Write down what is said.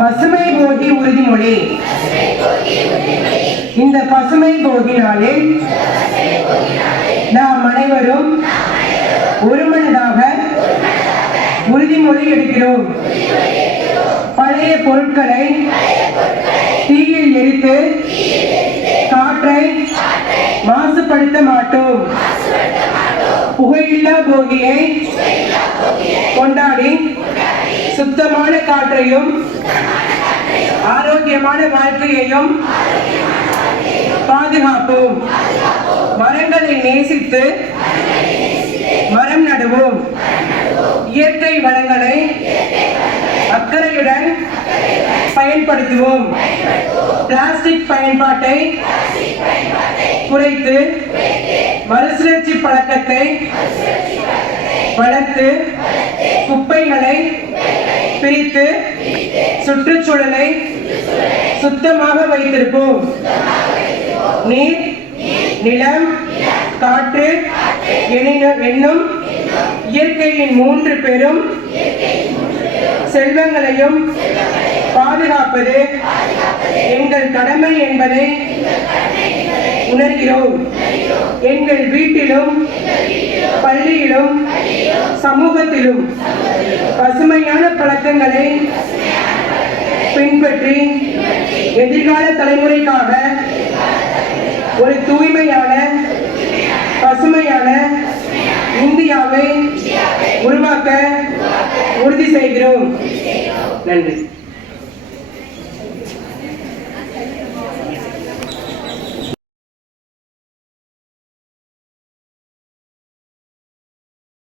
பசுமை போகி உறுதிமொழி. இந்த பசுமை போகி நாளில் நாம் அனைவரும் ஒருமனதாக உறுதிமொழி எடுக்கிறோம். பழைய பொருட்களை தீயில் எரித்து காற்றை மாசுபடுத்த மாட்டோம். புகையில்லா போகியை சுத்தமான காற்றையும் ஆரோக்கியமான வாழ்க்கையையும் பாதுகாப்போம். மரங்களை நேசித்து மரம் நடுவோம். இயற்கை வளங்களை அக்கறையுடன் பயன்படுத்துவோம். பிளாஸ்டிக் பயன்பாட்டை குறைத்து மறுசுழற்சி பழக்கத்தை வளர்த்து குப்பைகளை பிரித்து சுற்றுச்சூழலை சுத்தமாக வைத்திருப்போம். நீர் நிலம் காற்று என்னும் இயற்கையின் மூன்று பெரும் செல்வங்களையும் பாதுகாப்பது எங்கள் கடமை என்பதை உணர்கிறோம். எங்கள் வீட்டிலும் பள்ளி சமூகத்திலும் பசுமையான பழக்கங்களை பின்பற்றி எதிர்கால தலைமுறைக்காக ஒரு தூய்மையான பசுமையான இந்தியாவை உருவாக்க உறுதி செய்கிறோம். நன்றி.